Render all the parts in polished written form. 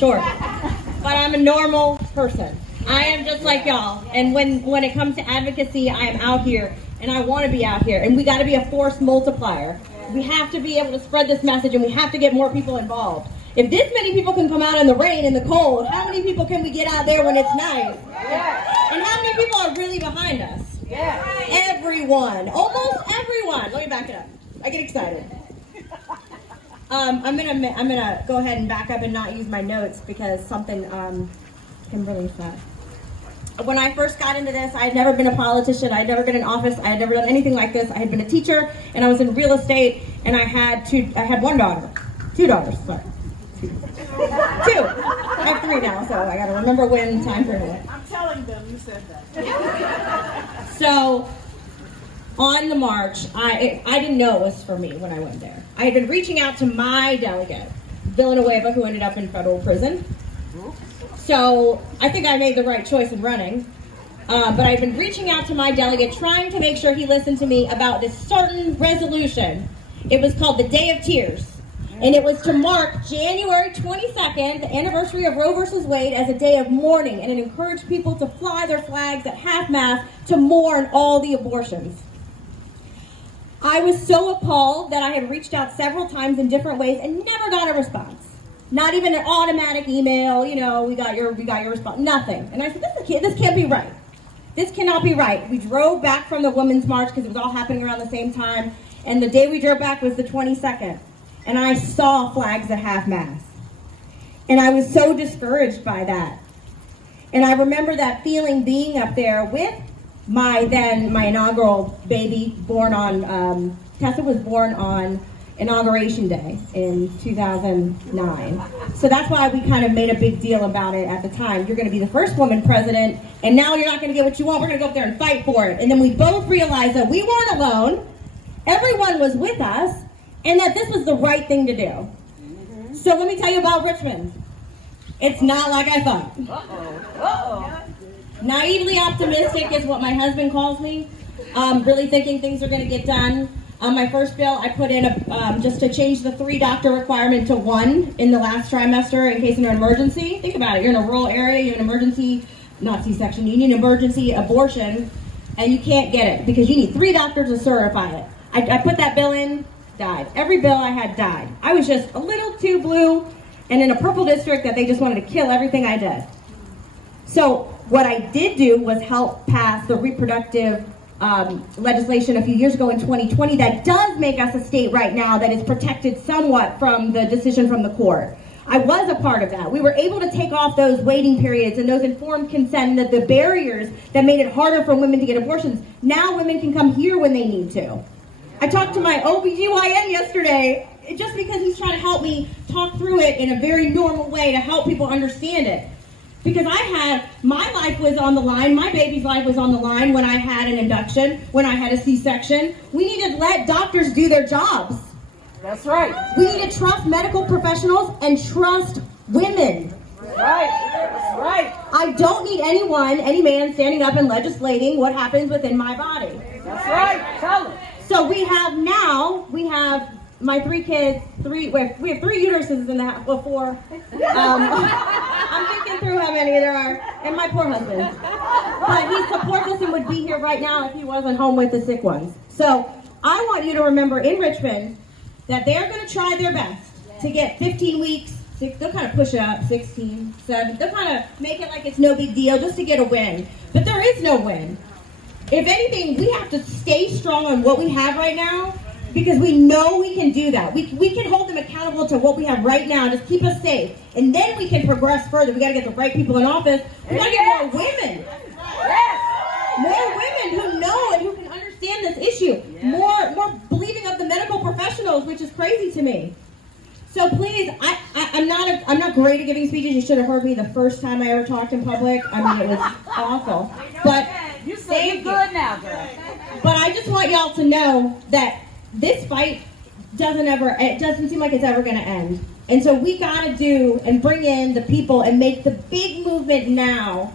Sure. But I'm a normal person. I am just like y'all. And when it comes to advocacy, I am out here, and I want to be out here. And we got to be a force multiplier. We have to be able to spread this message, and we have to get more people involved. If this many people can come out in the rain and the cold, how many people can we get out there when it's nice? Yeah. And how many people are really behind us? Yeah. Everyone. Almost everyone. Let me back it up. I get excited. I'm gonna go ahead and back up and not use my notes because something Kimberly said. When I first got into this, I had never been a politician. I had never been in office. I had never done anything like this. I had been a teacher, and I was in real estate, and I had one daughter. Two daughters, sorry. Two. I have three now, so I gotta remember when time for it. I'm telling them you said that. So, on the march, I didn't know it was for me when I went there. I had been reaching out to my delegate, Villanueva, who ended up in federal prison. So I think I made the right choice in running. But I've been reaching out to my delegate, trying to make sure he listened to me about this certain resolution. It was called the Day of Tears. And it was to mark January 22nd, the anniversary of Roe versus Wade, as a day of mourning. And it encouraged people to fly their flags at half-mast to mourn all the abortions. I was so appalled that I had reached out several times in different ways and never got a response. Not even an automatic email, we got your response, nothing. And I said, this can't be right. This cannot be right. We drove back from the Women's March because it was all happening around the same time. And the day we drove back was the 22nd. And I saw flags at half-mast. And I was so discouraged by that. And I remember that feeling being up there with my inaugural baby, Tessa was born on Inauguration Day in 2009. So that's why we kind of made a big deal about it at the time. You're going to be the first woman president, and now you're not going to get what you want. We're going to go up there and fight for it. And then we both realized that we weren't alone. Everyone was with us, and that this was the right thing to do. Mm-hmm. So let me tell you about Richmond. It's not like I thought. Naively optimistic is what my husband calls me. Really thinking things are going to get done. My first bill, I put in just to change the 3-doctor requirement to 1 in the last trimester in case of an emergency. Think about it. You're in a rural area, you have an emergency, not C-section, you need an emergency abortion, and you can't get it because you need 3 doctors to certify it. I put that bill in, died. Every bill I had died. I was just a little too blue and in a purple district that they just wanted to kill everything I did. So what I did do was help pass the reproductive legislation a few years ago in 2020 that does make us a state right now that is protected somewhat from the decision from the court. I was a part of that. We were able to take off those waiting periods and those informed consent and the barriers that made it harder for women to get abortions. Now women can come here when they need to. I talked to my OBGYN yesterday just because he's trying to help me talk through it in a very normal way to help people understand it. Because my life was on the line, my baby's life was on the line when I had an induction, when I had a C-section. We need to let doctors do their jobs. That's right. We need to trust medical professionals and trust women. That's right. That's right. I don't need any man standing up and legislating what happens within my body. That's right. Tell them. So we have my 3 kids, we have 3 uteruses in the house, well 4. I'm thinking through how many there are, and my poor husband. But he supports us and would be here right now if he wasn't home with the sick ones. So I want you to remember in Richmond that they're going to try their best to get 15 weeks. They'll kind of push it up, 16, 7. They'll kind of make it like it's no big deal just to get a win. But there is no win. If anything, we have to stay strong on what we have right now because we know we can do that. We can hold them accountable to what we have right now and just keep us safe. And then we can progress further. We got to get the right people in office. We got to get more women. More women who know and who can understand this issue. More believing of the medical professionals, which is crazy to me. So please, I'm not great at giving speeches. You should have heard me the first time I ever talked in public. I mean, it was awful. But you say you're good now, girl. But I just want y'all to know that this fight doesn't seem like it's ever going to end. And so we got to do and bring in the people and make the big movement now.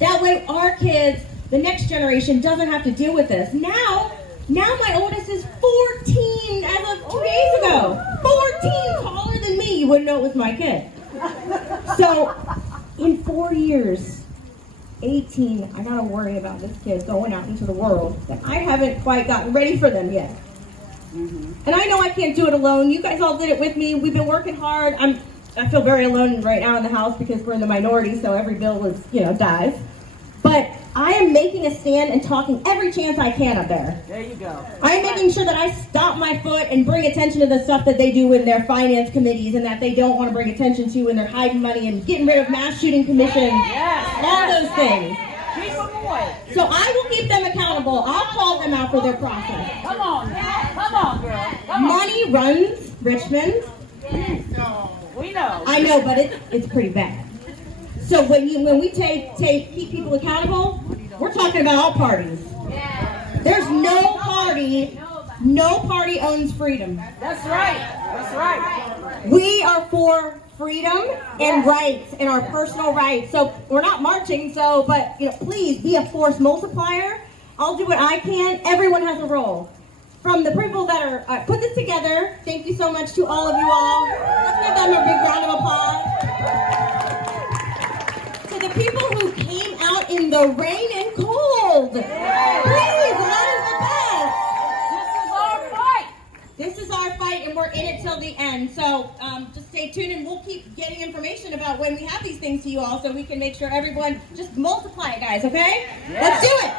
That way our kids, the next generation, doesn't have to deal with this. Now my oldest is 14 as of 2 days ago. 14, taller than me. You wouldn't know it was my kid. So, in 4 years, 18, I gotta worry about this kid going out into the world that I haven't quite gotten ready for them yet. And I know I can't do it alone. You guys all did it with me. We've been working hard. I feel very alone right now in the House because we're in the minority, so every bill is, dies. But I am making a stand and talking every chance I can up there. There you go. I am making sure that I stop my foot and bring attention to the stuff that they do in their finance committees and that they don't want to bring attention to when they're hiding money and getting rid of mass shooting commissions, all those things. Keep them away. So I will keep them accountable. I'll call them out for their process. Come on now. Come on, girl. Come on. Money runs Richmond. We know. I know, but it's pretty bad. So when we keep people accountable, we're talking about all parties. There's no party owns freedom. That's right. That's right. We are for freedom and rights and our personal rights. So we're not marching, but please be a force multiplier. I'll do what I can. Everyone has a role. From the people that are put this together, thank you so much to all of you all. Let's give them a big round of applause. To the people who came out in the rain and cold. Please, that is the best. This is our fight. This is our fight, and we're in it till the end. So just stay tuned, and we'll keep getting information about when we have these things to you all so we can make sure everyone just multiply it, guys, okay? Let's do it.